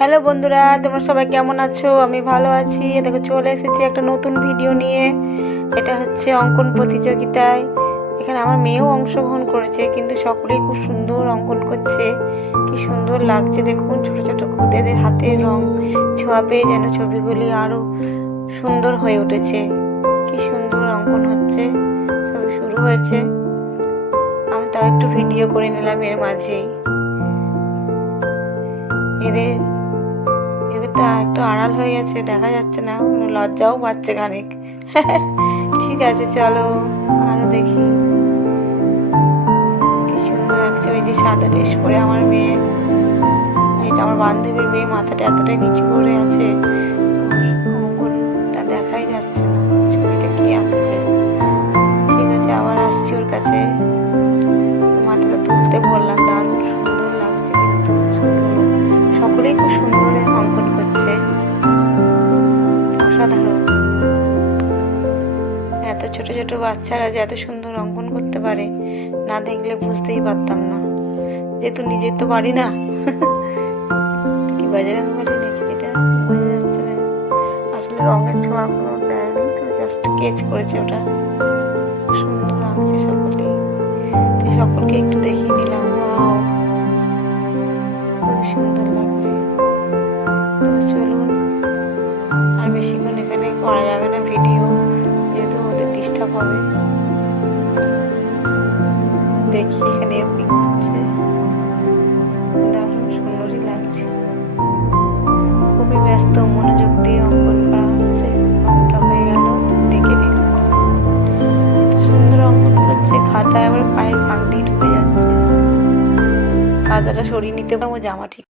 Hello বন্ধুরা, তোমরা সবাই কেমন আছো? আমি ভালো আছি। দেখো চলে এসেছি একটা নতুন ভিডিও নিয়ে। এটা হচ্ছে অঙ্কন প্রতিযোগিতায়। এখানে আমার মেয়েও অংশগ্রহণ করেছে, কিন্তু সকলেই খুব সুন্দর অঙ্কন করছে। কি সুন্দর লাগছে দেখুন, ছোট ছোট খুদেদের হাতের রং ছোঁয়া পেয়ে যেন ছবিগুলি আরও সুন্দর হয়ে উঠেছে। কি সুন্দর অঙ্কন হচ্ছে, ছবি শুরু হয়েছে। আমি তাও একটু ভিডিও করে নিলাম এর মাঝেই। এদেরটা একটু আড়াল হয়ে গেছে, দেখা যাচ্ছে না, লজ্জাও পাচ্ছে খানিক। ঠিক আছে, চলো আরো দেখি। কি সুন্দর লাগছে, ওই যে সাদা ড্রেস পরে আমার মেয়ে, এটা আমার বান্ধবীর মেয়ে, মাথাটা এতটাই নিচু করে আছে, অঙ্কনটা দেখাই যাচ্ছে না, ছবিটা কি আঁকছে। ঠিক আছে, আবার আসছি ওর কাছে। মাথাটা তুলতে বললাম, দারুণ সুন্দর লাগছে কিন্তু ছবিগুলো, সকলেই খুব সুন্দর অঙ্কন করছে, অসাধারণ। এত ছোট ছোট বাচ্চারা যে এত সুন্দর অঙ্কন করতে পারে, না দেখলে বুঝতেই পারতাম না, যেহেতু নিজের তো বাড়ি না। কি বাজারে বাড়ি নাকি এটা বোঝা যাচ্ছে না, আসলে রঙের ছোঁয়া কোনো দেয়নি তো, জাস্ট স্কেচ করেছে ওটা। সুন্দর আঁকছে সকলেই, তো সকলকে একটু দেখিয়ে নিলাম। খুব সুন্দর লাগছে। তো চলুন, আর বেশিক্ষণ এখানে করা যাবে না ভিডিও, যেহেতু ওদের ডিস্টার্ব হবে। দেখি এখানে কি করছে, দারুণ সুন্দরই লাগছে। খুবই ব্যস্ত, মনোযোগ দিয়ে অঙ্কন করা হচ্ছে। অঙ্কনটা হয়ে গেল, দেখে নিল। এত সুন্দর অঙ্কন করছে, খাতায় আবার পায়ের ফাঁক দিয়ে ঢুকে যাচ্ছে। খাতাটা সরিয়ে নিতে পারবো, জামা ঠিক